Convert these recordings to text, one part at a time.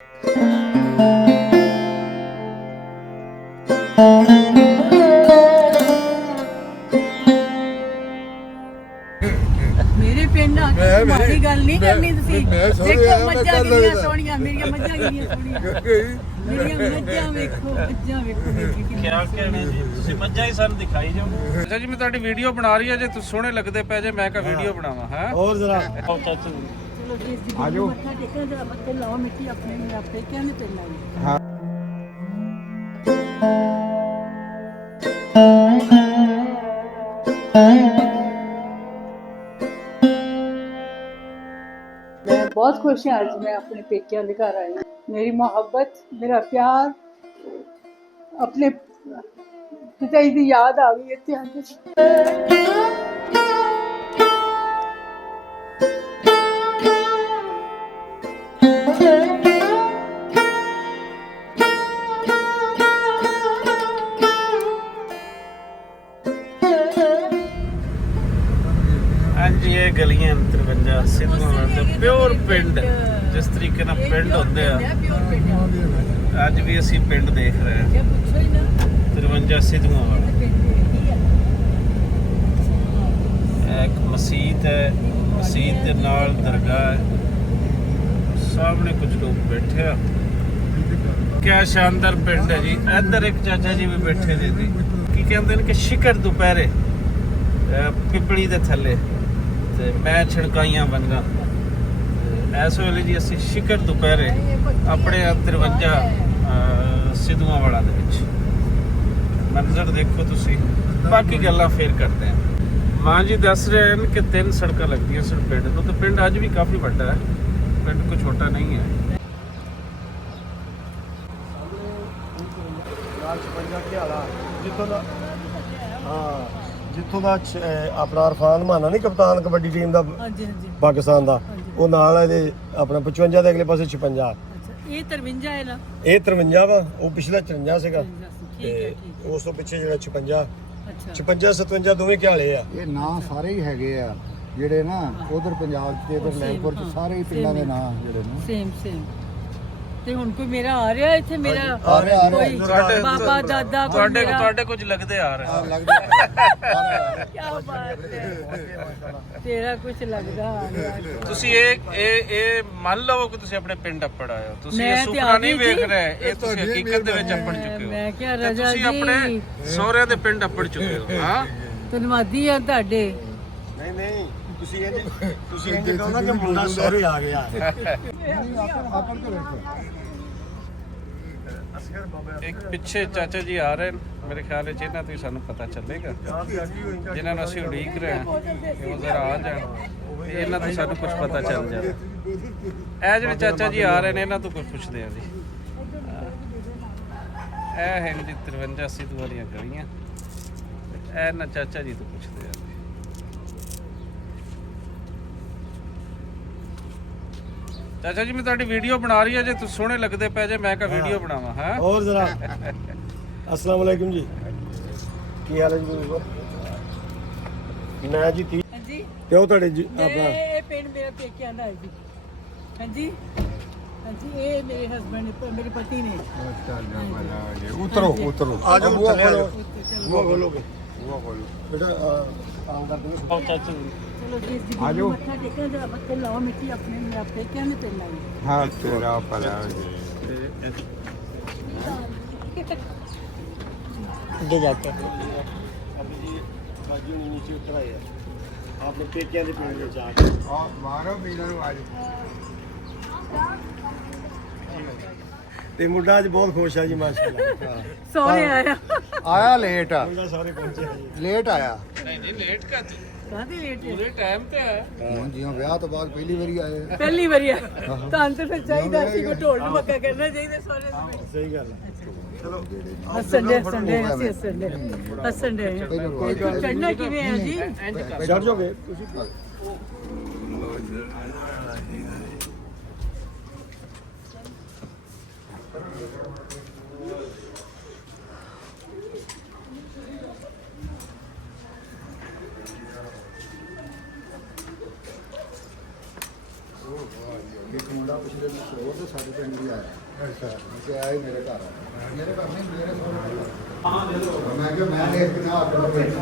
मेरे पिंड आके माड़ी गल नहीं करनी तुसी देखो मज्जां किन्नियां सोहणियां मेरियां मज्जां किन्नियां सोहणियां मेरियां मज्जां वेखो क्या कहना जी ਤੁਸੀਂ ਮੱਝਾਂ ਹੀ ਸਾਨੂੰ ਦਿਖਾਈ ਜਾਓ। ਅੱਛਾ ਜੀ ਮੈਂ ਤੁਹਾਡੀ ਵੀਡੀਓ ਬਣਾ ਰਹੀ ਹਾਂ ਜੇ ਤੁਸੀਂ ਸੋਹਣੇ ਲੱਗਦੇ ਪਏ ਜੇ ਮੈਂ ਕਾ ਵੀਡੀਓ ਬਣਾਵਾਂ ਹੈ और जरा चलो जी आजो मत्था टेकना जरा मत्थे लाओ मिट्टी अपने मेरा पेकियां ने ते लाई मैं बहुत खुश हूँ आज मैं अपने पेकियां के घर आई हूँ। मेरी मोहब्बत मेरा प्यार अपने पिता जी की याद आ गई इत्थे आके ਹਾਂਜੀ ਇਹ ਗਲੀਆਂ 53 ਸਿੱਧਵਾਂ ਦਾ ਪਿਓਰ ਪਿੰਡ ਜਿਸ ਤਰੀਕੇ ਨਾਲ ਪਿੰਡ ਹੁੰਦੇ ਆ ਅੱਜ ਵੀ ਅਸੀਂ ਪਿੰਡ ਦੇਖ ਰਹੇ ਹਾਂ 53 ਸਿੱਧਵਾਂ ਵਾਲਾ। ਇੱਕ ਮਸਜਿਦ ਹੈ, ਮਸਜਿਦ ਦੇ ਨਾਲ ਦਰਗਾਹ ਹੈ, ਸਾਹਮਣੇ ਕੁਝ ਲੋਕ ਬੈਠੇ ਆ। ਕਿਆ ਸ਼ਾਨਦਾਰ ਪਿੰਡ ਹੈ ਜੀ। ਇੱਧਰ ਇੱਕ ਚਾਚਾ ਜੀ ਵੀ ਬੈਠੇ ਨੇ ਜੀ, ਕੀ ਕਹਿੰਦੇ ਨੇ ਕਿ ਸ਼ਿਕਰ ਦੁਪਹਿਰੇ ਪਿਪਲੀ ਦੇ ਥੱਲੇ ਤੇ ਮੈਂ ਛਿੜਕਾਈਆਂ ਬੰਗਾ। ਇਸ ਵੇਲੇ ਜੀ ਅਸੀਂ ਸ਼ਿਕਰ ਦੁਪਹਿਰੇ ਆਪਣੇ 53 ਸਿੱਧੂਆਂ ਵਾਲਾ ਦੇ ਵਿੱਚ ਮੰਜ਼ਰ ਦੇਖੋ ਤੁਸੀਂ। ਬਾਕੀ ਗੱਲਾਂ ਫੇਰ ਕਰਦੇ ਹਾਂ। ਮਾਂ ਜੀ ਦੱਸ ਰਹੇ ਹਨ ਕਿ 3 ਸੜਕਾਂ ਲੱਗਦੀਆਂ ਸਿਰ ਪਿੰਡ ਨੂੰ, ਤੇ ਪਿੰਡ ਅੱਜ ਵੀ ਕਾਫੀ ਵੱਡਾ ਹੈ, ਪਿੰਡ ਕੋਈ ਛੋਟਾ ਨਹੀਂ ਹੈ। ਜਿੱਥੋਂ ਦਾ ਆਪਣਾ ਇਰਫਾਨ ਮਾਨਾ ਨਹੀਂ ਕਪਤਾਨ ਕਬੱਡੀ ਟੀਮ ਦਾ ਪਾਕਿਸਤਾਨ ਦਾ, ਉਹ ਨਾਲ ਇਹਦੇ ਆਪਣਾ 55 ਦੇ ਅਗਲੇ ਪਾਸੇ 56। ਇਹ 53 ਹੈ ਨਾ, ਇਹ 53 ਵਾ, ਉਹ ਪਿਛਲਾ 53 ਸੀਗਾ ਤੇ ਉਸ ਤੋਂ ਪਿੱਛੇ ਜਿਹੜਾ 56 57 ਦੋਵੇਂ ਘਿਆਲੇ ਆ। ਇਹ ਨਾਂ ਸਾਰੇ ਹੀ ਹੈਗੇ ਆ ਜਿਹੜੇ ਨਾ ਉਧਰ ਪੰਜਾਬ ਤੇ ਇਧਰ ਲੈਂਪੁਰ ਚ ਸਾਰੇ ਹੀ ਪਿੰਡਾਂ ਦੇ ਨਾਂ ਜਿਹੜੇ ਨੇ ਸੇਮ ਤੇ ਹੁਣ ਕੋਈ ਮੇਰਾ ਆ ਰਿਹਾ ਇੱਥੇ ਮੇਰਾ ਆ ਰਿਹਾ ਕੋਈ ਬਾਬਾ ਦਾਦਾ ਕੋਈ ਮੇਰਾ ਤੁਹਾਡੇ ਕੁਝ ਲੱਗਦੇ ਆ ਰਹੇ ਲੱਗਦਾ ਕੀ ਬਾਤ ਹੈ ਤੇਰਾ ਕੁਝ ਲੱਗਦਾ ਆ ਰਿਹਾ। ਤੁਸੀਂ ਇਹ ਮੰਨ ਲਓ ਕਿ ਤੁਸੀਂ ਆਪਣੇ ਪਿੰਡ ਅੱਪੜ ਆਏ ਹੋ, ਤੁਸੀਂ ਮੈਂ ਇਹ ਤੇ ਸੁਪਨਾ ਆ ਨਹੀਂ ਗਈ ਵੇਖ ਜੀ। ਰਹੇ, ਇਹ ਤੁਸੀਂ ਹਕੀਕਤ ਦੇ ਵਿੱਚ ਅੱਪੜ ਚੁੱਕੇ ਹੋ। ਮੈਂ ਕਿਹਾ ਤੇ ਰਜਾ ਤੁਸੀਂ ਆਪਣੇ ਜੀ ਸਹੁਰਿਆਂ ਦੇ ਪਿੰਡ ਅੱਪੜ ਚੁੱਕੇ ਹੋ। ਹਾਂ ਧੰਨਵਾਦੀ ਆ ਤੁਹਾਡੇ। ਨਹੀਂ ਤੁਸੀਂ ਇਹ ਕਹੋ ਨਾ ਕਿ ਮੁੰਡਾ ਸਹੁਰੇ ਆ ਗਿਆ। ਇੱਕ ਪਿੱਛੇ ਚਾਚਾ ਜੀ ਆ ਰਹੇ ਨੇ, ਮੇਰੇ ਖਿਆਲ ਵਿੱਚ ਇਹਨਾਂ ਤੋਂ ਹੀ ਸਾਨੂੰ ਪਤਾ ਚੱਲੇਗਾ, ਜਿਨ੍ਹਾਂ ਨੂੰ ਅਸੀਂ ਉਡੀਕ ਰਹੇ ਹਾਂ ਕਿ ਉਹ ਜ਼ਰਾ ਆ ਜਾਣ ਤੇ ਇਹਨਾਂ ਤੋਂ ਸਾਨੂੰ ਕੁਝ ਪਤਾ ਚੱਲ ਜਾਵੇ। ਇਹ ਜਿਹੜੇ ਚਾਚਾ ਜੀ ਆ ਰਹੇ ਨੇ ਇਹਨਾਂ ਤੋਂ ਕੁਝ ਪੁੱਛਦੇ ਆ ਜੀ। ਇਹ ਹੈ ਜੀ 53 ਸਿੱਧੂ ਵਾਲੀਆਂ ਗਲੀਆਂ, ਇਹ ਨਾ ਚਾਚਾ ਜੀ ਤੋਂ ਪੁੱਛਦੇ ਆ ਜੀ। ਚਾਚਾ ਜੀ ਮੈਂ ਤੁਹਾਡੀ ਵੀਡੀਓ ਬਣਾ ਰਹੀ ਹਾਂ ਜੇ ਤੁਸੀਂ ਸੋਹਣੇ ਲੱਗਦੇ ਪਏ ਜੇ ਮੈਂ ਕਾ ਵੀਡੀਓ ਬਣਾਵਾਂ ਹੈ। और जरा अस्सलाम वालेकुम जी, ਕੀ ਹਾਲ ਹੈ ਜੀ? ਮੈਂ ਜੀ ਤੀ ਹਾਂਜੀ ਤੇ ਉਹ ਤੁਹਾਡੇ ਆਪਣਾ ਇਹ ਪਿੰਡ ਮੇਰਾ ਪੇਕਿਆਂ ਦਾ ਹੈ ਜੀ। ਹਾਂਜੀ ਇਹ ਮੇਰੇ ਹਸਬੰਡ ਮੇਰੇ ਪਤੀ ਨੇ। ਉਤਰੋ ਆ ਜਾਓ ਬੂਆ ਖੋਲੋ, ਬੂਆ ਖੋਲੋਗੇ ਬੂਆ ਖੋਲੋ ਬੇਟਾ ਕੰਮ ਕਰ ਦਿਓ। ਚਾਚਾ ਜੀ चलो जी आजो। मत्था टेकना जरा मत्थे लाओ मिट्टी अपने मेरा पेकियां ने ते लाई ਹਾਂ ਤੇਰਾ ਭਲਾ दे जाके अभी जी बाजू नीचे उतर आए आपने पेकियां दे पिंड ਵਿੱਚ ਆ ਕੇ ਆ ਮਾਰੋ ਵੀਰਾਂ ਨੂੰ ਆਜ ਤੇ ਮੁੰਡਾ ਅੱਜ ਬਹੁਤ ਖੁਸ਼ ਆ ਜੀ ਮਾਸ਼ਾਅੱਲਾ। सोने आया ਆਇਆ ਲੇਟ ਆ, ਮੁੰਡਾ ਸਾਰੇ ਪਹੁੰਚੇ ਆ ਜੀ। ਲੇਟ ਆਇਆ ਨਹੀਂ ਲੇਟ ਕਾ कादी लेट है ਪੂਰੇ ਟਾਈਮ ਤੇ ਆਇਆ। ਹੁਣ ਜਿਉਂ ਵਿਆਹ ਤੋਂ ਬਾਅਦ ਪਹਿਲੀ ਵਾਰੀ ਆਏ पहली बारी तान तो फिर चाहिए सी को ढोल ढमक्का करना चाहिए सोने से ਸਹੀ ਗੱਲ ਹੈ। ਚਲੋ हसन दे चढ़ना किवें है जी ਚੜ ਜਾਓਗੇ ਤੁਸੀਂ। ਇੱਕ ਮੁੰਡਾ ਪਿਛਲੇ ਸਰੋਵਰ ਦੇ ਸਾਡੇ ਪਿੰਡ ਵੀ ਆਇਆ ਅੱਛਾ ਤੇ ਆਏ ਮੇਰੇ ਘਰ ਮੇਰੇ ਘਰ ਨਹੀਂ ਮੇਰੇ ਸੋਹਣੇ ਮੈਂ ਕਿਹਾ ਮੈਂ ਇੱਕ ਨਾ ਆਪਣਾ ਵਿੱਚ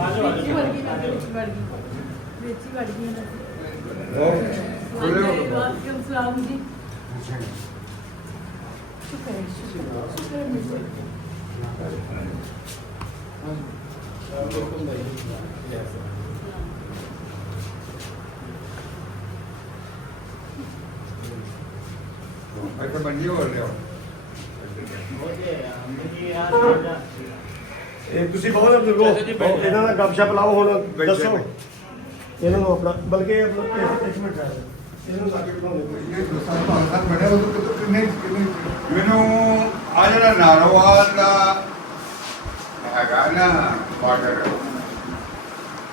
ਵੜ ਗਈ ਵਾਲੇਕੁਮ ਸਲਾਮ ਜੀ ਸ਼ੁਕਰ ਇੱਥੇ ਬੰਦੀ ਹੋ ਲਿਓ ਇਹ ਤੁਸੀਂ ਬਹੁਤ ਬਜ਼ੁਰਗੋ ਇਹਨਾਂ ਦਾ ਗੱਪਸ਼ਪ ਲਾਓ ਹੁਣ ਦੱਸੋ ਇਹਨਾਂ ਨੂੰ ਆਪਣਾ ਬਲਕਿ ਇੱਕ ਮਿੰਟ ਇਹਨੂੰ ਲਾ ਕੇ ਬਣਾਉਂਦੇ ਇਹ ਦੋਸਤਾਂ ਭਾਵੇਂ ਬੜੇ ਉਹ ਕਿੰਨੇ ਮੈਨੂੰ ਆ ਜਿਹੜਾ ਨਾਰੋਵਾਲ ਦਾ ਹੈਗਾ ਨਾ ਬਾਰਡਰ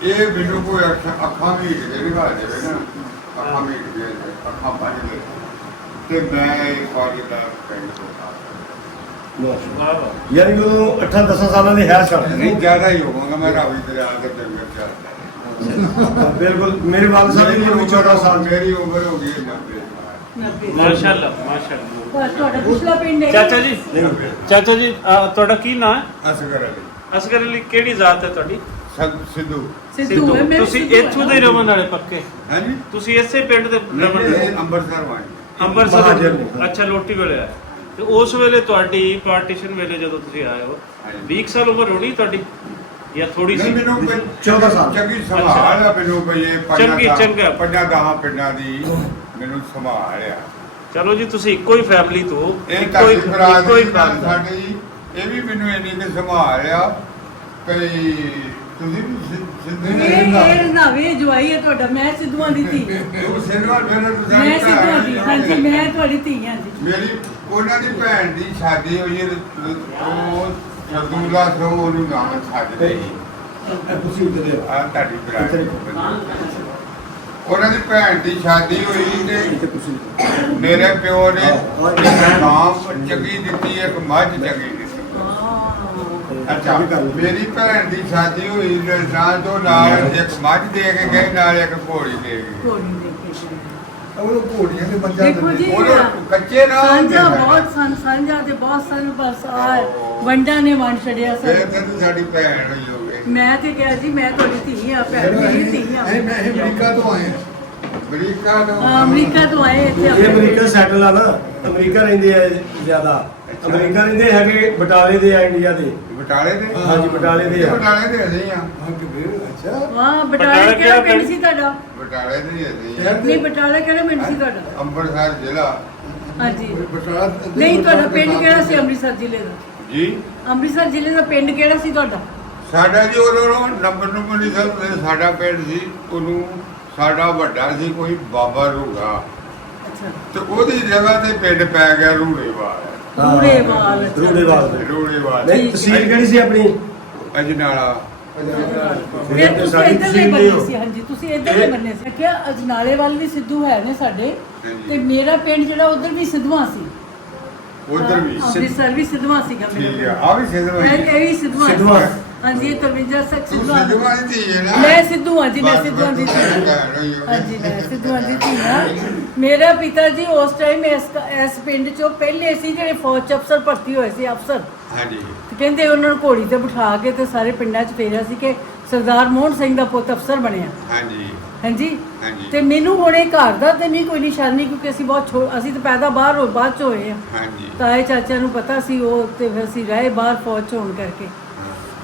ਇਹ ਮੈਨੂੰ ਕੋਈ ਅੱਖਾਂ ਵੀ ਜਿਹੜੇ ਲਗਾ ਦੇਵੇ ਨਾ ਅੱਖਾਂ ਵੀ ਅੱਖਾਂ ਬੰਦ ਦੇ ਤੇ ਮੈਂ ਫੌਜ ਦਾ ਪਿੰਡ ਤੋਂ ਯਾਨੀ ਕਿ ਉਦੋਂ 8-10 ਸਾਲਾਂ ਦੇ ਹੈ ਸਰ ਨਹੀਂ ਜ਼ਿਆਦਾ ਹੀ ਹੋਵਾਂਗਾ ਮੈਂ ਰਾਵੀ ਦਰਿਆ ਦੇ ਜੰਗਲ ਚ ਬਿਲਕੁਲ ਮੇਰੇ ਵਾਲ ਸਾਹਿਬ ਦੀ ਉਮਰ 14 ਸਾਲ ਮੇਰੀ ਉਮਰ ਹੋ ਗਈ 90 ਮਾਸ਼ਾਅੱਲਾ ਮਾਸ਼ਾਅੱਲਾ। ਤੁਹਾਡਾ ਪਿਛਲਾ ਪਿੰਡ ਹੈ ਚਾਚਾ ਜੀ ਤੁਹਾਡਾ ਕੀ ਨਾਮ ਹੈ? ਅਸਗਰ ਅਲੀ ਅਸਗਰ ਅਲੀ ਕਿਹੜੀ ਜ਼ਾਤ ਹੈ ਤੁਹਾਡੀ? ਸਿੱਧੂ ਸਿੱਧੂ ਹੈ ਮੈਂ ਤੁਸੀਂ ਇੱਥੋਂ ਦੇ ਰਹਿਣ ਵਾਲੇ ਪੱਕੇ? ਹਾਂਜੀ ਤੁਸੀਂ ਇਸੇ ਪਿੰਡ ਦੇ ਰਹਿਣ ਵਾਲੇ? ਇਹ ਅੰਮ੍ਰਿਤਸਰ ਵਾਂ ਅੰਮ੍ਰਿਤਸਰ। ਮਹਾਜਨ। ਅੱਛਾ ਲੋਟੀ ਵੇਲੇ ਆਏ ਤੇ ਉਸ ਵੇਲੇ ਤੁਹਾਡੀ ਪਾਰਟੀਸ਼ਨ ਵੇਲੇ ਜਦੋਂ ਤੁਸੀਂ ਆਏ ਹੋ 20 ਸਾਲ ਉਮਰ ਹੋਣੀ ਤੁਹਾਡੀ ਜਾਂ ਥੋੜੀ ਸੀ? ਨਹੀਂ ਮੈਨੂੰ 14 ਸਾਲ। ਚੰਗੀ ਸੰਭਾਲ ਆ ਮੈਨੂੰ ਬਈ ਇਹ ਚੰਗਾ। ਪੰਜਾਂ ਦਸਾਂ ਪਿੰਡਾਂ ਦੀ ਮੈਨੂੰ ਸੰਭਾਲ ਆ ਚਲੋ ਜੀ ਤੁਸੀਂ ਇੱਕੋ ਹੀ ਫੈਮਿਲੀ ਤੋਂ ਇਹ ਇੱਕੋ ਤਾਂ ਹੀ ਭਰਾ ਇੱਕੋ ਹੀ ਦੀ ਗੱਲ ਸਾਡੇ ਜੀ ਇਹ ਵੀ ਮੈਨੂੰ ਇੰਨੀ ਕਿ ਸੰਭਾਲ ਆ ਭਈ ਤੁਸੀਂ ਵੀ ਸਿੱਧੂ ਇਹ ਨਾਵੇ ਜਵਾਈ ਹੈ ਤੁਹਾਡਾ ਮੈਂ ਸਿੱਧੂਆਂ ਦੀ ਧੀ ਉਹ ਸਿਰਵਾਲ ਫਿਰ ਤੁਸੀਂ ਮੈਂ ਸਿੱਧੂਆਂ ਦੀ ਹਾਂਜੀ ਮੈਂ ਤੁਹਾਡੀ ਧੀ ਹਾਂ ਜੀ ਮੇਰੀ ਉਹਨਾਂ ਦੀ ਭੈਣ ਦੀ ਸ਼ਾਦੀ ਹੋਈ ਹੈ ਉਹ ਸਰਦੂਲਾ ਤੋਂ ਉਹਨੂੰ ਨਾਮ ਛੱਡਦੇ ਤੁਸੀਂ ਉੱਤੇ ਦੇ ਆ ਤੁਹਾਡੀ ਭਰਾ ਉਹਨਾਂ ਦੀ ਭੈਣ ਦੀ ਸ਼ਾਦੀ ਹੋਈ ਤੇ ਮੇਰੇ ਪਿਓ ਨੇ ਨਾਮ ਚੰਗੀ ਦਿੱਤੀ ਇੱਕ ਮੱਝ ਚੰਗੀ ਦਿੱਤੀ ਅੱਛਾ ਮੇਰੀ ਭੈਣ ਦੀ ਸ਼ਾਦੀ ਹੋਈ ਨਾ ਤੋਂ ਨਾਲ ਇੱਕ ਮੱਝ ਦੇ ਕੇ ਗਏ ਨਾਲ ਇੱਕ ਘੋੜੀ ਦੇ ਗਏ ਘੋੜੀ ਦੇ ਕੇ ਉਹ ਘੋੜੀਆਂ ਦੇ ਬੱਚਾ ਦੇਖੋ ਜੀ ਉਹ ਕੱਚੇ ਨਾ ਸਾਂਝਾ ਬਹੁਤ ਸਾਂਝਾ ਤੇ ਬਹੁਤ ਸਨ ਬਸ ਆ ਵੰਡਾਂ ਨੇ ਵੰਡ ਛੜਿਆ ਇਹ ਸਰ ਤਾਂ ਸਾਡੀ ਭੈਣ ਹੋਈ ਹੋਵੇ ਮੈਂ ਤੇ ਕਿਹਾ ਜੀ ਮੈਂ ਤੁਹਾਡੀ ਧੀ ਆ ਭੈਣ ਮੇਰੀ ਧੀ ਆ ਮੈਂ ਅਮਰੀਕਾ ਤੋਂ ਆਏ ਅਮਰੀਕਾ ਤੋਂ ਅਮਰੀਕਾ ਤੋਂ ਆਏ ਇੱਥੇ ਇਹ ਅਮਰੀਕਾ ਸੈਟਲ ਆ ਨਾ ਅਮਰੀਕਾ ਰਹਿੰਦੇ ਆ ਜ਼ਿਆਦਾ ਅਮਰੀਕਾ ਰਹਿੰਦੇ ਹੈਗੇ ਬਟਾਲੇ ਦੇ ਆ ਇੰਡੀਆ ਦੇ ਬਟਾਲੇ ਦੇ ਹਾਂਜੀ ਬਟਾਲੇ ਦੇ ਆ ਬਟਾਲੇ ਦੇ ਅਸੀਂ ਆ ਅੱਛਾ ਵਾਹ ਬਟਾਲੇ ਕਿਹੜਾ ਪਿੰਡ ਸੀ ਤੁਹਾਡਾ ਬਟਾਲੇ ਦੇ ਅਸੀਂ ਨਹੀਂ ਬਟਾਲੇ ਕਿਹੜਾ ਪਿੰਡ ਸੀ ਤੁਹਾਡਾ ਅੰਮ੍ਰਿਤਸਰ ਜ਼ਿਲ੍ਹਾ ਹਾਂਜੀ ਬਟਾਲਾ ਨਹੀਂ ਤੁਹਾਡਾ ਪਿੰਡ ਕਿਹੜਾ ਸੀ ਅੰਮ੍ਰਿਤਸਰ ਜ਼ਿਲ੍ਹੇ ਦਾ ਜੀ ਅੰਮ੍ਰਿਤਸਰ ਜ਼ਿਲ੍ਹੇ ਦਾ ਪਿੰਡ ਕਿਹੜਾ ਸੀ ਤੁਹਾਡਾ ਸਾਡਾ ਜੀ ਉਦੋਂ ਨੰਬਰ ਨਹੀਂ ਸਾਡਾ ਪਿੰਡ ਸੀ ਉਹਨੂੰ ਸਾਡਾ ਵੱਡਾ ਸੀ ਕੋਈ ਬਾਬਾ ਰੂੜਾ ਅੱਛਾ ਤੇ ਉਹਦੀ ਜਗ੍ਹਾ ਤੇ ਪਿੰਡ ਪੈ ਗਿਆ ਰੂੜੇਵਾਲ ਰੂੜੇਵਾਲ ਰੂੜੇਵਾਲ ਰੂੜੇਵਾਲ ਨਹੀਂ ਤਹਿਸੀਲ ਕਿਹੜੀ ਸੀ ਆਪਣੀ ਅਜਨਾਲਾ ਫਿਰ ਤੁਸੀਂ ਇੱਧਰ ਦੇ ਬੰਨੇ ਸੀ ਹਾਂਜੀ ਤੁਸੀਂ ਇੱਧਰ ਦੇ ਬੰਨੇ ਸੀ ਕਿਹਾ ਅਜਨਾਲੇ ਵੱਲ ਵੀ ਸਿੱਧੂ ਹੈ ਨੇ ਸਾਡੇ ਤੇ ਮੇਰਾ ਪਿੰਡ ਜਿਹੜਾ ਉਧਰ ਵੀ ਸਿੱਧਵਾਂ ਸੀ ਉਧਰ ਵੀ ਅੰਮ੍ਰਿਤਸਰ ਵੀ ਸਿੱਧਵਾਂ ਸੀਗਾ ਠੀਕ ਮੇਰਾ ਆ ਆ ਵੀ ਸਿੱਧਵਾ ਇਹ ਵੀ ਸਿੱਧਵਾਂ ਸਿੱਧਵਾਂ। ਹਾਂਜੀ ਇਹ ਤਰਵਿੰਦਰ ਸਖ ਸਿੱਧਵਾਂ ਸਿੱਧਵਾ ਦੀ ਧੀ ਹੈ ਨਾ ਮੈਂ ਸਿੱਧੂ ਹਾਂ ਜੀ ਮੈਂ ਸਿੱਧੂਆਂ ਦੀ ਧੀ ਹਾਂ। ਹਾਂਜੀ ਮੈਂ ਸਿੱਧੂਆਂ ਦੀ ਧੀ ਹਾਂ ਮੇਰਾ ਪਿਤਾ ਜੀ ਉਸ ਟਾਈਮ ਇਸ ਪਿੰਡ ਚੋਂ ਪਹਿਲੇ ਸੀ ਜਿਹੜੇ ਫੌਜ ਚ ਅਫਸਰ ਭਰਤੀ ਹੋਏ ਸੀ ਅਫਸਰ ਹਾਂਜੀ ਤੇ ਕਹਿੰਦੇ ਉਹਨਾਂ ਨੂੰ ਘੋੜੀ ਤੇ ਬਿਠਾ ਕੇ ਤੇ ਸਾਰੇ ਪਿੰਡਾਂ 'ਚ ਫੇਰਿਆ ਸੀ ਕਿ ਸਰਦਾਰ ਮੋਹਨ ਸਿੰਘ ਦਾ ਪੁੱਤ ਅਫਸਰ ਬਣਿਆ ਹਾਂਜੀ ਹਾਂਜੀ ਹਾਂਜੀ ਤੇ ਮੈਨੂੰ ਹੁਣ ਇਹ ਘਰ ਦਾ ਤੇ ਨਹੀਂ ਕੋਈ ਨਿਸ਼ਾਨੀ ਕਿਉਂਕਿ ਅਸੀਂ ਬਹੁਤ ਅਸੀਂ ਤਾਂ ਪੈਦਾ ਬਾਅਦ ਚ ਹੋਏ ਆ ਹਾਂਜੀ ਤਾਏ ਚਾਚਾ ਨੂੰ ਪਤਾ ਸੀ ਉਹ ਤੇ ਫਿਰ ਅਸੀਂ ਰਹੇ ਬਾਹਰ ਫੌਜ 'ਚ ਹੋਣ ਕਰਕੇ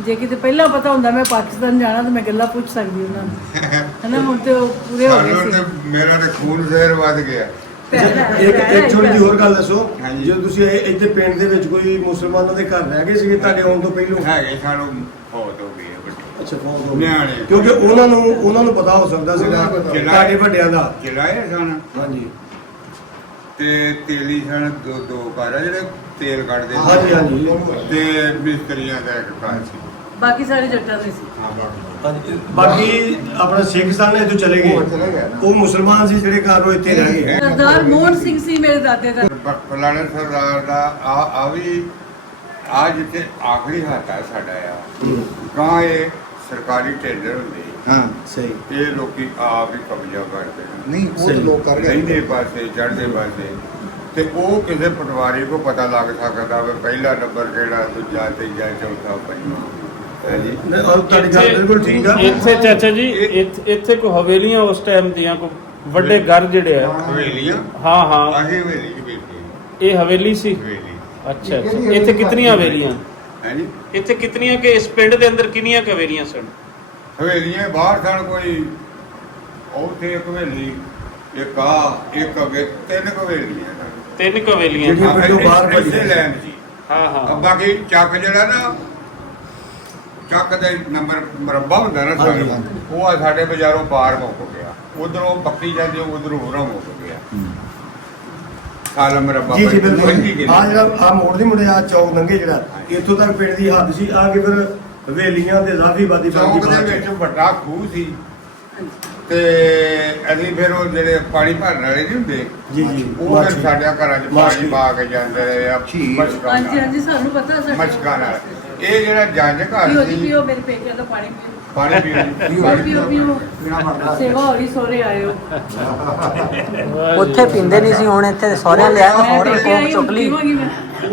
ਜੇ ਕਿਤੇ ਪਹਿਲਾਂ ਪਤਾ ਹੁੰਦਾ ਮੈਂ ਪਾਕਿਸਤਾਨ ਜਾਣਾ ਤਾਂ ਮੈਂ ਗੱਲਾਂ ਪੁੱਛ ਸਕਦੀ ਉਹਨਾਂ ਨੂੰ ਹਨਾ ਹੁਣ ਤੇ ਉਹ ਪੂਰੇ ਹੋ ਗਏ ਸਾਨੂੰ ਸੀ ਤੇ ਮੇਰਾ ਤੇ ਖੂਨ ਜ਼ਹਿਰ ਵੱਧ ਗਿਆ ਇੱਕ ਛੋਟੀ ਜਿਹੀ ਹੋਰ ਗੱਲ ਦੱਸੋ ਹਾਂਜੀ। ਜਦੋਂ ਤੁਸੀਂ ਇੱਥੇ ਪਿੰਡ ਦੇ ਵਿੱਚ ਕੋਈ ਮੁਸਲਮਾਨਾਂ ਦੇ ਘਰ ਰਹਿ ਗਏ ਸੀਗੇ ਤੁਹਾਡੇ ਆਉਣ ਤੋਂ ਪਹਿਲਾਂ ਹੈਗੇ ਸਾਨੂੰ ਬਹੁਤ ਹੋ ਗਏ ਆ ਵੱਡੇ ਅੱਛਾ ਫੌਜ ਹੋ ਗਈ। ਨਿਆਣੇ ਕਿਉਂਕਿ ਉਹਨਾਂ ਨੂੰ ਪਤਾ ਹੋ ਸਕਦਾ ਸੀਗਾ ਤੁਹਾਡੇ ਵੱਡਿਆਂ ਦਾ ਚਲਾਏ ਸਨ ਹਾਂਜੀ ਤੇ ਤੇਲੀ ਸਨ ਦੋ ਘਰ ਆ ਜਿਹੜੇ ਤੇਲ ਕੱਢਦੇ ਸੀ। ਹਾਂਜੀ, ਹਾਂਜੀ। ਤੇ ਮਿਸਤਰੀਆਂ ਦਾ ਇੱਕ ਘਰ ਸੀ ਬਾਕੀ ਸਾਰੇ ਜੱਟਾਂ ਦੇ ਸੀ ਹਾਂ ਬਾਕੀ ਹਾਂਜੀ ਬਾਕੀ ਆਪਣਾ ਸਿੱਖ ਸਨ ਇੱਥੋਂ ਚਲੇ ਗਏ ਉਹ ਚਲੇ ਗਏ ਨਾ। ਉਹ ਮੁਸਲਮਾਨ ਸੀ ਜਿਹੜੇ ਘਰ ਉਹ ਇੱਥੇ ਰਹਿ ਗਏ ਸਰਦਾਰ ਮੋਹਨ ਸਿੰਘ ਸੀ ਮੇਰੇ ਦਾਦੇ ਦਾ ਫਲਾਣੇ ਸਰਦਾਰ ਦਾ ਆ ਵੀ ਆ ਜਿੱਥੇ ਆਖਰੀ ਹੱਥ ਆ ਸਾਡਾ ਆ ਕਾਂ ਇਹ ਸਰਕਾਰੀ ਟੈਂਡਰ ਹੁੰਦੇ ਹਾਂ ਸਹੀ ਇਹ ਲੋਕੀ ਆਪ ਹੀ ਕਬਜ਼ਾ ਕਰਦੇ ਨੇ ਨਹੀਂ ਉਹ ਤਾਂ ਸਹੀ। ਲੋਕ ਕਰ ਗਏ ਲੈਂਦੇ ਪਾਸੇ ਚੜ੍ਹਦੇ ਪਾਸੇ ਤੇ ਉਹ ਕਿਸੇ ਪਟਵਾਰੀ ਕੋ ਪਤਾ ਲੱਗ ਸਕਦਾ ਵੀ ਪਹਿਲਾ ਨੰਬਰ ਕਿਹੜਾ, ਦੂਜਾ, ਤੀਜਾ, ਚੌਥਾ, ਪੰਜਵਾਂ ਹੈ ਜੀ। ਤੁਹਾਡੀ ਗੱਲ ਬਿਲਕੁਲ ਠੀਕ ਆ। ਇੱਥੇ ਚਾਚਾ ਜੀ ਇੱਥੇ ਕੋ ਹਵੇਲੀਆਂ ਉਸ ਟਾਈਮ ਦੀਆਂ ਕੋ ਵੱਡੇ ਘਰ ਜਿਹੜੇ ਆ। ਹਵੇਲੀਆਂ ਹਾਂ ਹਾਂ, ਆਹੀ ਹਵੇਲੀ ਜੀ ਬੇਟੀ ਇਹ ਹਵੇਲੀ ਸੀ। ਹਵੇਲੀ ਅੱਛਾ ਅੱਛਾ, ਇੱਥੇ ਕਿਤਨੀਆਂ ਹਵੇਲੀਆਂ? ਹੈ ਜੀ। ਇੱਥੇ ਕਿਤਨੀਆਂ ਕਿ ਇਸ ਪਿੰਡ ਦੇ ਅੰਦਰ ਕਿੰਨੀਆਂ ਕੁ ਹਵੇਲੀਆਂ ਸਨ? ਹਵੇਲੀਆਂ ਬਾਹਰ ਸਨ ਕੋਈ, ਉੱਥੇ ਇੱਕ ਹਵੇਲੀ, ਇੱਕ ਆ, ਇੱਕ ਅੱਗੇ, 3 ਹਵੇਲੀਆਂ ਸਨ। 3 ਕੁ ਹਵੇਲੀਆਂ। ਜਿਹੜੀਆਂ ਪਿੰਡੋਂ ਬਾਹਰ ਇਸੇ ਬਣੀ। ਲੈਣ ਜੀ। ਹਾਂ ਹਾਂ, ਬਾਕੀ ਚੱਕ ਜਿਹੜਾ ਨਾ, ਚੱਕ ਦਾ ਨੰਬਰ ਮਰਬਾ ਹੁੰਦਾ ਨਾ ਸਾਡਾ, ਉਹ ਆ ਸਾਡੇ ਬਾਜ਼ਾਰੋਂ ਪਾਰ ਮੁੱਕ ਗਿਆ, ਉਧਰੋਂ ਪੱਕੀ ਜਾਂਦੀ, ਉਧਰੋਂ ਹੋਰਾਂ ਮੁੱਕ ਗਿਆ ਸਾਲ ਮਰਬਾ। ਜੀ ਜੀ ਬਿਲਕੁਲ। ਆ ਜਿਹੜਾ ਆ ਮੋੜ ਦੀ ਮੁੰਡੇ ਆ ਚੌਕ ਲੰਘੇ ਜਿਹੜਾ ਇੱਥੋਂ ਤੱਕ ਪਿੰਡ ਦੀ ਹੱਦ ਸੀ, ਆ ਕੇ ਫਿਰ ਹਵੇਲੀਆਂ ਤੇ ਜ਼ਾਫੀਬਾਦੀ ਚੌਕ ਦੇ ਵਿੱਚ ਵੱਡਾ ਖੂਹ ਸੀ ਤੇ ਅਸੀਂ ਫਿਰ ਉਹ ਜਿਹੜੇ ਪਾਣੀ ਭਰਨ ਵਾਲੇ ਨਹੀਂ ਹੁੰਦੇ, ਜੀ ਜੀ ਉਹ ਫਿਰ ਸਾਡੇ ਘਰਾਂ 'ਚ ਪਾਣੀ ਪਾ ਕੇ ਜਾਂਦੇ ਰਹੇ ਆ ਮਸ਼ਕਾਂ ਹਾਂਜੀ ਨਾਲ। ਹਾਂਜੀ, ਸਾਨੂੰ ਪਤਾ ਸਾਡੇ ਮਸ਼ਕਾਂ ਨਾਲ। ਇਹ ਜਿਹੜਾ ਜੰਜ ਘਰ ਪੀਓ ਜੀ ਸੀ, ਪੀਓ, ਮੇਰੇ ਪੇਕਿਆਂ ਦਾ ਪਾਣੀ ਪੀਓ। ਪਾਣੀ ਪੀਓ ਪੀਓ, ਸੇਵਾ ਹੋ ਰਹੀ, ਸੋਰੇ ਆਇਓ। ਉੱਥੇ ਪੀਂਦੇ ਨਹੀਂ ਸੀ, ਹੁਣ ਇੱਥੇ ਸਹੁਰਿਆਂ ਲਿਆ ਮੈਂ ਹੋਰ ਪੇਕੇ ਆਈ, ਕੋਕ ਚੁੱਕ ਲਈ। ਪੀਵਾਂਗੀ ਮੈਂ। ਇਹ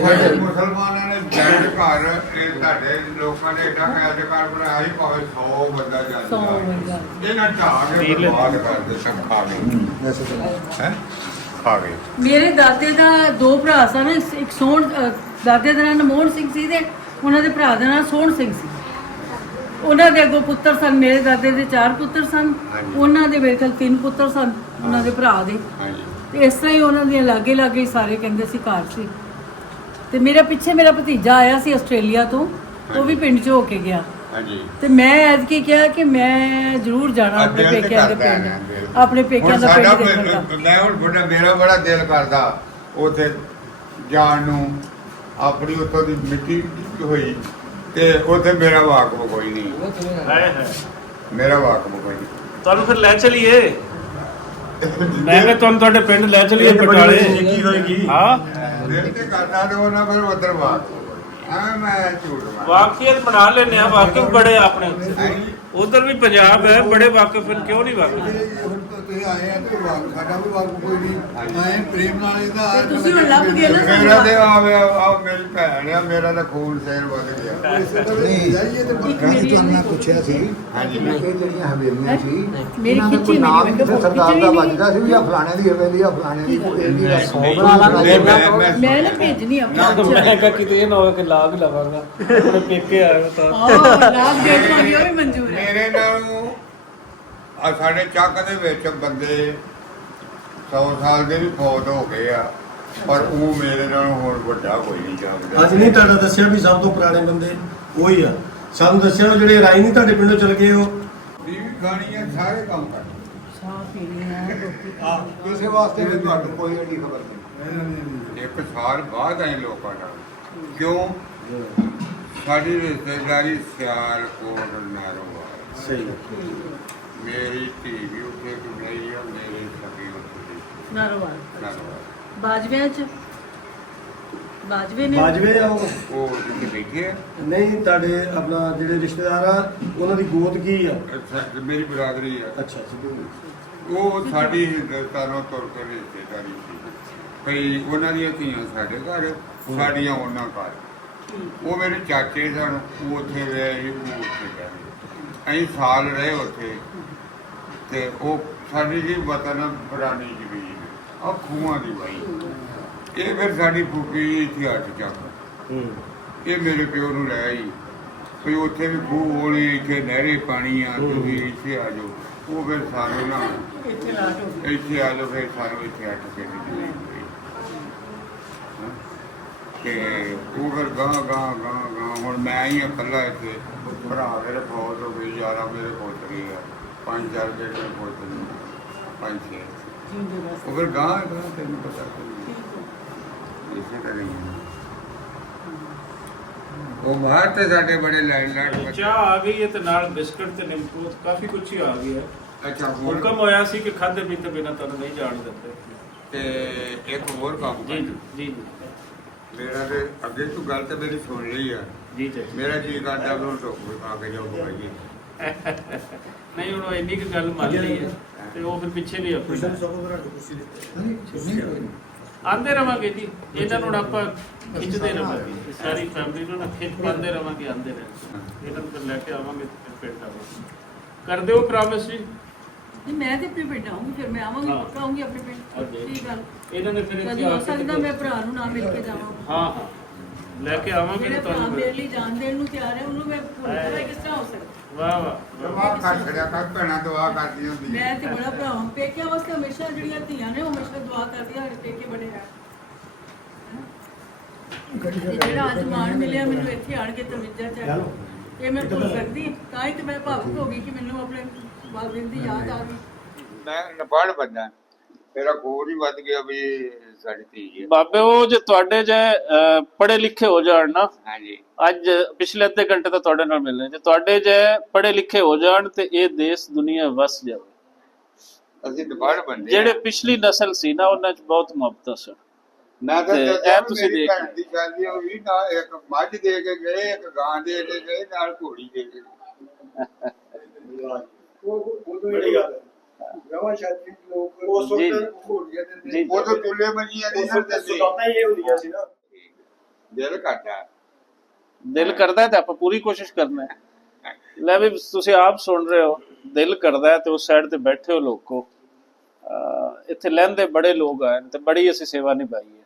ਸਾਡੇ ਮੁਸਲਮਾਨਾਂ ਨੇ ਜੰਜ ਘਰ, ਇਹ ਤੁਹਾਡੇ ਲੋਕਾਂ ਨੇ ਏਡਾ ਕਾਇਦ ਘਰ ਬਣਾਇਆ ਸੀ, ਭਾਵੇਂ 100 ਬੰਦਾ ਜਾਂਦਾ। 100 ਬੰਦਾ। ਇਹਨਾਂ ਢਾਹ ਕੇ ਬਰਬਾਦ ਕਰ ਦਿੱਤਾ, ਖਾ ਗਏ ਹੈ, ਖਾ ਗਏ। ਮੇਰੇ ਦਾਦੇ ਦਾ 2 ਭਰਾ ਸਨ, ਇੱਕ ਸੋਹਣ, ਦਾਦੇ ਦਾ ਨਾਮ ਮੋਹਨ ਸਿੰਘ ਸੀ ਤੇ ਉਹਨਾਂ ਦੇ ਭਰਾ ਦਾ ਨਾਮ ਸੋਹਣ ਸਿੰਘ ਸੀ। ਉਹਨਾਂ ਦੇ ਅੱਗੋਂ ਪੁੱਤਰ ਸਨ, ਮੇਰੇ ਦਾਦੇ ਦੇ 4 ਪੁੱਤਰ ਸਨ, ਉਹਨਾਂ ਦੇ ਮੇਰੇ ਖਿਆਲ 3 ਪੁੱਤਰ ਸਨ ਉਹਨਾਂ ਦੇ ਭਰਾ ਦੇ। ਹਾਂਜੀ ਤੇ ਇਸ ਤਰ੍ਹਾਂ ਹੀ ਉਹਨਾਂ ਦੀਆਂ ਲਾਗੇ ਲਾਗੇ ਹੀ ਸਾਰੇ ਕਹਿੰਦੇ ਸੀ ਘਰ ਸੀ। ਤੇ ਮੇਰਾ ਪਿੱਛੇ ਮੇਰਾ ਭਤੀਜਾ ਆਇਆ ਸੀ ਆਸਟ੍ਰੇਲੀਆ ਤੋਂ, ਉਹ ਵੀ ਪਿੰਡ 'ਚ ਹੋ ਕੇ ਗਿਆ। ਹਾਂਜੀ। ਤੇ ਮੈਂ ਐਤਕੀ ਕਿਹਾ ਕਿ ਮੈਂ ਜ਼ਰੂਰ ਜਾਣਾ ਆਪਣੇ ਦਿਲ ਤੇ ਪੇਕਿਆਂ ਦੇ ਕਰਦਾ ਹੈ ਪਿੰਡ, ਨਾ, ਦਿਲ। ਆਪਣੇ ਪੇਕਿਆਂ ਦਾ ਪਿੰਡ ਸਾਡਾ ਦੇਖਣ ਦਾ। ਮੈਂ ਹੁਣ ਮੇਰਾ ਬੜਾ ਦਿਲ ਕਰਦਾ ਉੱਥੇ ਜਾਣ ਨੂੰ, ਆਪਣੀ ਉੱਥੋਂ ਦੀ ਮਿੱਟੀ ਹੋਈ ਤੇ ਉੱਥੇ ਮੇਰਾ ਵਾਕਬ ਕੋਈ ਨਹੀਂ, ਹਾਏ ਹਾਏ, ਮੇਰਾ ਵਾਕਬ ਕੋਈ ਨਹੀਂ। ਤੁਹਾਨੂੰ ਫਿਰ ਲੈ ਚਲੀਏ। ਮੈਂ ਕਿਹਾ ਤੁਹਾਨੂੰ ਤੁਹਾਡੇ ਪਿੰਡ ਲੈ ਚਲੀਏ ਬਟਾਲੇ। ਕੀ ਹੋਏਗੀ? ਹਾਂ, ਦਿਲ ਤੇ ਕਰਦਾ ਤੇ ਉਹਨਾਂ ਫਿਰ ਉਧਰ ਵਾਕ ਮੈਂ ਝੂਠ ਮਾਰ ਵਾਕਈਅਤ ਬਣਾ ਲੈਨੇ ਆ, ਵਾਕਿਫ ਬੜੇ ਆਪਣੇ ਹੈਂ? ਉਧਰ ਵੀ ਪੰਜਾਬ ਹੈ, ਬੜੇ ਵਾਕਿਫ ਫਿਰ ਕਿਉਂ ਨਹੀਂ ਵਾਕਿਫ? ਹੁਣ ਤਾਂ ਤੁਸੀਂ ਆਏ ਆ ਤੇ ਸਾਡਾ ਵੀ ਵਾਕ ਕੋਈ ਨਹੀਂ ਆਏ ਪ੍ਰੇਮ ਨਾਲ ਇਹਦਾ ਤੇ ਤੁਸੀਂ ਹੁਣ ਲੱਭ ਗਏ ਨਾ। ਮੇਰਾ ਤੇ ਆ ਮੇਰੀ ਭੈਣ ਆ, ਮੇਰਾ ਤਾਂ ਖੂਨ ਸ਼ੇਰ ਵੱਧ ਗਿਆ। ਨਹੀਂ ਜਾਈਏ ਤੇ ਬੱਕਰਾ ਦੀ ਤੁਹਾਨੂੰ ਮੈਂ ਪੁੱਛਿਆ ਸੀ ਹਾਂਜੀ। ਮੈਂ ਕਿਹਾ ਜਿਹੜੀਆਂ ਹਵੇਲੀਆਂ ਸੀ ਮੇਰੀ ਇਹਨਾਂ ਦਾ ਖਿੱਚੀ ਕੋਈ ਮੇਰੀ, ਨਾਮ ਮੈਂ ਕਿਸੇ ਕਿਹਾ ਸਰਦਾਰ ਖਿੱਚੀ ਦਾ ਨਹੀਂ। ਵੱਜਦਾ ਸੀ ਵੀ ਆ ਫਲਾਣੇ ਦੀ ਹਵੇਲੀ ਆ ਫਲਾਣੇ ਦੀ ਇਹਦੀ ਦਾ ਮੈਂ ਨਾ ਭੇਜਣੀ ਮੈਂ ਆਪਣਾ ਕਿਹਾ ਕਿਤੇ ਇਹ ਨਾ ਹੋਵੇ ਕਿ ਲਾ ਵੀ ਲਵਾਂਗਾ, ਆਪਣੇ ਪੇਕੇ ਆਇਆ ਤਾਂ। ਲਾਭ ਦੇ ਪਾਣੀ ਉਹ ਵੀ ਮਨਜ਼ੂਰ ਹੈ। ਮੇਰੇ ਨਾਲੋਂ ਆ ਸਾਡੇ ਚੱਕ ਦੇ ਵਿੱਚ ਬੰਦੇ 100 ਸਾਲ ਦੇ ਵੀ ਫੌਤ ਹੋ ਗਏ ਆ, ਪਰ ਉਹ ਮੇਰੇ ਨਾਲੋਂ ਹੋਰ ਵੱਡਾ ਕੋਈ ਨਹੀਂ ਜਾਣਦਾ। ਅੱਜ ਨਹੀਂ ਤੁਹਾਡਾ ਦੱਸਿਆ ਵੀ ਸਭ ਤੋਂ ਪੁਰਾਣੇ ਬੰਦੇ ਉਹੀ ਆ। ਸਾਨੂੰ ਦੱਸਿਆ ਉਹ ਜਿਹੜੇ ਰਾਈ ਨਹੀਂ ਤੁਹਾਡੇ ਪਿੰਡੋਂ ਚਲ ਗਏ, ਉਹ ਬੀਵੀ ਖਾਣੀ ਆ, ਸਾਰੇ ਕੰਮ ਕਰ। ਚਾਹ ਪੀਣੀ ਹੈ, ਰੋਟੀ ਖਾਣੀ ਕਿਸੇ ਵਾਸਤੇ ਵੀ ਤੁਹਾਨੂੰ ਕੋਈ ਐਡੀ ਖਬਰ ਨਹੀਂ। ਇੱਕ ਸਾਲ ਬਾਅਦ ਆਏ ਲੋਕਾਂ ਦਾ, ਕਿਉਂ? ਸਾਡੀ ਰਿਸ਼ਤੇਦਾਰੀ ਸਿਆਲਕੋਟ ਨਹਿਰੋਵਾਲ। ਸਹੀ। ਮੇਰੀ ਧੀ ਵੀ ਉੱਥੇ ਗਈ ਆ, ਮੇਰੇ ਸਕੀ ਉੱਥੇ ਨਾਰੋਵਾਲ ਨਹਿਰੋਵਾਲ। ਬਾਜਵਿਆਂ ਚ ਬਾਜਵੇ ਨੇ ਬਾਜਵੇ ਆ ਉਹ ਜਿੱਥੇ ਬੈਠੇ ਆ, ਨਹੀਂ ਤੁਹਾਡੇ ਆਪਣਾ ਜਿਹੜੇ ਰਿਸ਼ਤੇਦਾਰ ਆ ਉਹਨਾਂ ਦੀ ਗੋਤ ਕੀ ਆ? ਮੇਰੀ ਬਰਾਦਰੀ ਆ। ਅੱਛਾ ਉਹ ਸਾਡੀ ਹਿੰਦੁਸਤਾਨੋਂ ਤੁਰ ਕੇ ਰਿਸ਼ਤੇਦਾਰੀ ਸੀ। ਕਈ ਉਹਨਾਂ ਦੀਆਂ ਧੀਆਂ ਸਾਡੇ ਘਰ, ਸਾਡੀਆਂ ਉਹਨਾਂ ਘਰ। ਉਹ ਮੇਰੇ ਚਾਚੇ ਸਨ, ਉਹ ਉੱਥੇ ਗਏ ਸੀ, ਉਹ ਉੱਥੇ ਗਏ। ਅਸੀਂ ਸਾਲ ਰਹੇ ਉੱਥੇ ਤੇ ਉਹ ਸਾਡੀ ਜੀ ਵਤਨ ਪੁਰਾਣੀ ਜ਼ਮੀਨ ਆ, ਖੂਹਾਂ ਦੀ ਬਾਈ। ਇਹ ਫਿਰ ਸਾਡੀ ਫੂਕੀ ਇੱਥੇ ਆ ਕੇ ਚੱਕ, ਇਹ ਮੇਰੇ ਪਿਓ ਨੂੰ ਲੈ ਆਈ ਕੋਈ ਉੱਥੇ ਵੀ ਖੂਹ ਹੋਣੀ, ਇੱਥੇ ਨਹਿਰੇ ਪਾਣੀ ਆ, ਤੁਸੀਂ ਇੱਥੇ ਆ ਜਾਓ। ਉਹ ਫਿਰ ਸਾਨੂੰ ਨਾ ਇੱਥੇ ਲਾਟ ਹੋ ਗਈ। ਇੱਥੇ ਆ ਜਾਓ, ਫਿਰ ਸਾਨੂੰ ਇੱਥੇ ਅੱਟ ਕੇ ਨਿਕਲੀ ਤੇ ਉਹ ਫਿਰ ਗਾਂ ਹੁਣ ਮੈਂ ਹੀ ਇਕੱਲਾ ਇੱਥੇ, ਭਰਾ ਮੇਰੇ ਫੌਜ ਹੋ ਗਈ, ਯਾਰਾ ਮੇਰੇ ਪੋਤਰੇ ਆ, 5-4 ਜਿਹੜੇ ਪੋਤਰੇ, 5-6। ਜਿੰਦੇ ਬਸ ਉਹ ਫਿਰ ਗਾਂ ਤੈਨੂੰ ਪਤਾ ਇਸੇ ਤਰ੍ਹਾਂ ਹੀ ਆ। ਉਹ ਬਾਹਰ ਤੇ ਸਾਡੇ ਬੜੇ ਲਾਈਨ ਚਾਹ ਆ ਗਈ ਹੈ ਤੇ ਨਾਲ ਬਿਸਕਟ ਤੇ ਨਿੰਬੂ ਕਾਫੀ ਕੁਛ ਹੀ ਆ ਗਿਆ। ਅੱਛਾ ਹੋਰ ਹੁਕਮ ਹੋਇਆ ਸੀ ਕਿ ਖਾਦੇ ਪੀਤੇ ਬਿਨਾਂ ਤੁਹਾਨੂੰ ਨਹੀਂ ਜਾਣ ਦਿੰਦੇ। ਤੇ ਇੱਕ ਹੋਰ ਕੰਮ ਜੀ ਕਰ। ਜੀ ਜੀ ਮੇਰਾ ਤੇ ਅੱਗੇ ਤੂੰ ਗੱਲ ਤੇ ਮੇਰੀ ਸੁਣ ਲਈ ਆ, ਜੀ ਜੀ। ਮੇਰਾ ਜੀ ਕਰਦਾ ਵੀ ਹੁਣ ਟੋਕ ਖਾ ਕੇ ਜਾਓ ਭਾਈ। ਨਹੀਂ ਹੁਣ ਉਹ ਇੰਨੀ ਕੁ ਗੱਲ ਮੰਨ ਲਈ ਹੈ ਤੇ ਉਹ ਫਿਰ ਪਿੱਛੇ ਵੀ ਆਪਣੀ ਨਹੀਂ ਆਂਦੇ ਰਵਾਂਗੇ ਜੀ, ਇਹਨਾਂ ਨੂੰ ਹੁਣ ਆਪਾਂ ਖਿੱਚਦੇ ਰਵਾਂਗੇ, ਸਾਰੀ ਫੈਮਿਲੀ ਨੂੰ ਨਾ ਖਿੱਚ ਪਾਉਂਦੇ ਰਵਾਂਗੇ, ਆਂਦੇ ਰਹੇ ਇਹਨਾਂ ਨੂੰ ਫਿਰ ਲੈ ਕੇ ਆਵਾਂਗੇ ਤੇ ਫਿਰ ਪਿੰਡ ਆਵਾਂਗੇ। ਕਰ ਦਿਓ ਪ੍ਰੋਮਿਸ ਜੀ। ਨਹੀਂ ਮੈਂ ਤੇ ਆਪਣੇ ਪਿੰਡ ਆਉਂਗੀ, ਫਿਰ ਮੈਂ ਆਵਾਂਗੀ, ਹਾਂ। ਪੱਕਾ ਆਉਂਗੀ ਆਪਣੇ ਪਿੰਡ। ਹਾਂਜੀ। ਠੀਕ ਗੱਲ। ਇਹਨਾਂ ਨੇ ਫਿਰ ਕਦੀ ਹੋ ਸਕਦਾ ਮੈਂ ਭਰਾ ਨੂੰ ਨਾ ਮਿਲ ਕੇ ਜਾਵਾਂ। ਹਾਂ ਹਾਂ ਲੈ ਕੇ ਆਵਾਂਗੇ ਮੇਰੇ ਤੇ ਭਰਾ ਤੁਹਾਨੂੰ ਮੇਰੇ ਲਈ ਜਾਨ ਦੇਣ ਨੂੰ ਤਿਆਰ ਹੈ, ਉਹਨੂੰ ਮੈਂ ਭੁੱਲ ਜਾਵਾਂ ਕਿਸ ਤਰ੍ਹਾਂ ਹੋ ਸਕਦਾ। ਵਾਹ ਵਾਹ ਦੁਆ ਕਰ ਛੜਿਆ ਕਰ, ਭੈਣਾਂ ਦੁਆ ਕਰਦੀਆਂ ਹੁੰਦੀਆਂ। ਮੈਂ ਤੇ ਬੜਾ ਭਰਾ ਹਾਂ, ਪੇਕਿਆਂ ਵਾਸਤੇ ਹਮੇਸ਼ਾ ਜਿਹੜੀਆਂ ਧੀਆਂ ਨੇ ਉਹ ਹਮੇਸ਼ਾ ਦੁਆ ਕਰਦੀਆਂ ਸਾਡੇ ਪੇਕੇ ਬਣੇ ਰਹਿਣ। ਤੇ ਜਿਹੜਾ ਅੱਜ ਮਾਣ ਮਿਲਿਆ ਮੈਨੂੰ ਇੱਥੇ ਆਣ ਕੇ ਤਵਿੰਜਾ ਚ, ਇਹ ਮੈਂ ਭੁੱਲ ਸਕਦੀ, ਤਾਂ ਹੀ ਤੇ ਮੈਂ ਭਾਵੁਕ ਹੋ ਗਈ ਕਿ ਮੈਨੂੰ ਆਪਣੇ ਬਾਬਿਆਂ ਦੀ ਯਾਦ ਆ ਗਈ। ਮੈਂ ਨਪੜ ਬੰਦਾ, ਮੇਰਾ ਖੋਰ ਹੀ ਵੱਧ ਗਿਆ ਵੀ ਸਾਡੀ ਧੀ ਹੈ। ਬਾਬੇ ਉਹ ਜੇ ਤੁਹਾਡੇ ਜੇ ਪੜ੍ਹੇ ਲਿਖੇ ਹੋ ਜਾਣ ਨਾ, ਹਾਂਜੀ ਅੱਜ ਪਿਛਲੇ ਅੱਧੇ ਘੰਟੇ ਤਾਂ ਤੁਹਾਡੇ ਨਾਲ ਮਿਲਨੇ, ਜੇ ਤੁਹਾਡੇ ਜੇ ਪੜ੍ਹੇ ਲਿਖੇ ਹੋ ਜਾਣ ਤੇ ਇਹ ਦੇਸ਼ ਦੁਨੀਆ ਵਸ ਜਾਵੇ। ਅਸੀਂ ਨਪੜ ਬੰਦੇ ਜਿਹੜੇ ਪਿਛਲੀ ਨਸਲ ਸੀ ਨਾ ਉਹਨਾਂ 'ਚ ਬਹੁਤ ਮੁਹੱਬਤਾਂ ਸਨ। ਮੈਂ ਤਾਂ ਤੇ ਦੱਸਿਆ ਇਹ ਤੁਸੀਂ ਮੇਰੀ ਦੇਖ ਭੈਣ ਦੀ ਸ਼ਾਦੀ ਹੋਈ ਨਾ, ਇੱਕ ਮੱਝ ਦੇ ਕੇ ਗਏ, ਇੱਕ ਗਾਂ ਦੇ ਕੇ ਗਏ, ਨਾਲ ਘੋੜੀ ਦੇ ਕੇ ਗਏ। ਬੜੀ ਗੱਲ ਹੈ। ਰਵਾ ਸ਼ਾਦੀ ਲੋਕ ਉਸ ਜੀ, ਵਕਤ ਘੋੜੀਆਂ ਦੇ ਜੀ ਉਹ ਤਾਂ ਚੁੱਲੇ ਮੰਜੀਆਂ ਦੇ ਉਸ ਨਾਲ ਵਕਤ ਦਿੰਦੇ। ਸੁਗਾਤਾਂ ਹੀ ਇਹ ਹੁੰਦੀਆਂ ਸੀ ਨਾ। ਦਿਲ ਕਰਦਾ ਦਿਲ ਕਰਦਾ ਹੈ ਤੇ ਆਪਾਂ ਪੂਰੀ ਕੋਸ਼ਿਸ਼ ਕਰਨਾ ਹੈ। ਲੈ ਵੀ ਤੁਸੀਂ ਆਪ ਸੁਣ ਰਹੇ ਹੋ, ਦਿਲ ਕਰਦਾ ਹੈ ਤੇ ਉਸ ਸਾਈਡ ਤੇ ਬੈਠੇ ਹੋ ਲੋਕੋ, ਇੱਥੇ ਲਹਿੰਦੇ ਬੜੇ ਲੋਕ ਆਏ ਨੇ ਤੇ ਬੜੀ ਅਸੀਂ ਸੇਵਾ ਨਿਭਾਈ ਹੈ।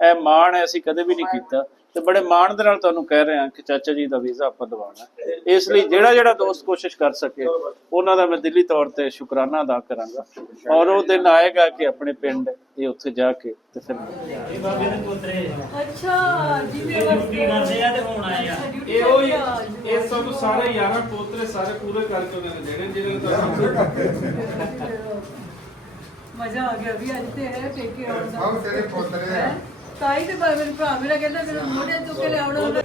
ਇਹ ਮਾਣ ਹੈ, ਅਸੀਂ ਕਦੇ ਵੀ ਨਹੀਂ ਕੀਤਾ ਤੇ ਬੜੇ ਮਾਣ ਦੇ ਨਾਲ ਤੁਹਾਨੂੰ ਕਹਿ ਰਹੇ ਹਾਂ ਕਿ ਚਾਚਾ ਜੀ ਦਾ ਵੀਜ਼ਾ ਆਪਾਂ ਦਿਵਾਉਣਾ ਹੈ। ਇਸ ਲਈ ਜਿਹੜਾ ਦੋਸਤ ਕੋਸ਼ਿਸ਼ ਕਰ ਸਕੇ ਉਹਨਾਂ ਦਾ ਮੈਂ ਦਿਲੀ ਤੌਰ ਤੇ ਸ਼ੁਕਰਾਨਾ ਅਦਾ ਕਰਾਂਗਾ। ਔਰ ਉਹ ਦਿਨ ਆਏਗਾ ਕਿ ਆਪਣੇ ਪਿੰਡ ਇਹ ਉੱਥੇ ਜਾ ਕੇ ਤੇ ਫਿਰ ਅੱਛਾ ਜਿਹਦੇ ਵਾਸਤੇ ਕਰਦੇ ਆ ਤੇ ਹੁਣ ਆਏ ਆ। ਇਹ ਸਭ ਸਾਰੇ 11 ਪੋਤਰੇ ਸਾਰੇ ਪੂਰੇ ਕਰਕੇ ਉਹਨਾਂ ਨੇ ਦੇਣੇ ਮਜ਼ਾ ਆ ਗਿਆ ਵੀ ਅੱਜ ਤੇ ਹੈ ਪੇਕੇ ਆਉਣ ਦਾ। ਆਓ ਤੇਰੇ ਪੋਤਰੇ ਆ। ਹੈਂ? ਤਾਂ ਹੀ ਤੇ ਮੇਰੇ ਭਰਾ ਮੇਰਾ ਕਹਿੰਦਾ ਮੈਨੂੰ ਮੋਢੇ ਚੁੱਕ ਕੇ ਲਿਆਉਣਾ ਹੁੰਦਾ।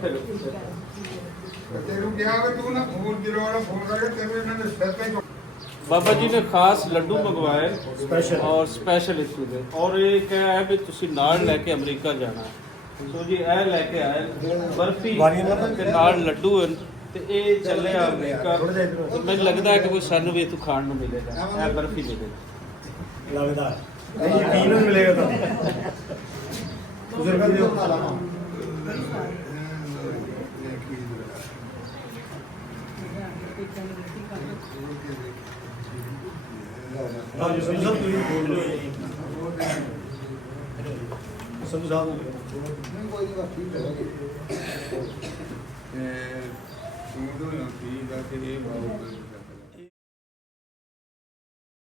ਤੈਨੂੰ ਕਿਹਾ ਵੀ ਤੂੰ ਨਾ ਫੋਨ ਦਿਲੋਂ ਵਾਲਾ ਫੋਨ ਕਰਕੇ ਤੈਨੂੰ ਇਹਨਾਂ ਨੇ ਸਿਰ ਤੇ ਬਾਬਾ ਜੀ ਨੇ ਖਾਸ ਲੱਡੂ ਮੰਗਵਾਏ Special। ਔਰ ਸਪੈਸ਼ਲ ਇਸੂ ਦੇ, ਔਰ ਇਹ ਕਿਹਾ ਹੈ ਵੀ ਤੁਸੀਂ ਨਾਲ ਲੈ ਕੇ ਅਮਰੀਕਾ ਜਾਣਾ ਹੈ। ਸੋ ਜੀ ਇਹ ਲੈ ਕੇ ਆਏ ਬਰਫੀ ਤੇ ਨਾਲ ਲੱਡੂ ਹਨ ਤੇ ਇਹ ਚੱਲੇ ਆ ਅਮਰੀਕਾ। ਤੇ ਮੈਨੂੰ ਲੱਗਦਾ ਹੈ ਕਿ ਕੋਈ ਸਾਨੂੰ ਵੀ ਇੱਥੋਂ ਖਾਣ ਨੂੰ ਮਿਲੇਗਾ, ਇਹ ਬਰਫੀ ਮਿਲੇਗੀ। ਲੱਗਦਾ ਹੈ। ਨਹੀਂ ਯਕੀਨ ਨਹੀਂ ਮਿਲੇਗਾ ਤੁਹਾਨੂੰ। ਬਜ਼ੁਰਗਾਂ ਦੇ ਹਾਂ ਜੀ ਸੰਜੂ ਸਾਹਿਬ ਤੁਸੀਂ ਬੋਲ ਲਓ ਜੀ। ਸੰਜੂ ਸਾਹਿਬ ਕੋਈ ਨਹੀਂ ਬਸ ਠੀਕ ਹੈ ਤੂੰ ਤੋਂ ਨਾ ਕੀ ਦਾ ਕਿ ਇਹ ਬਾਬੂ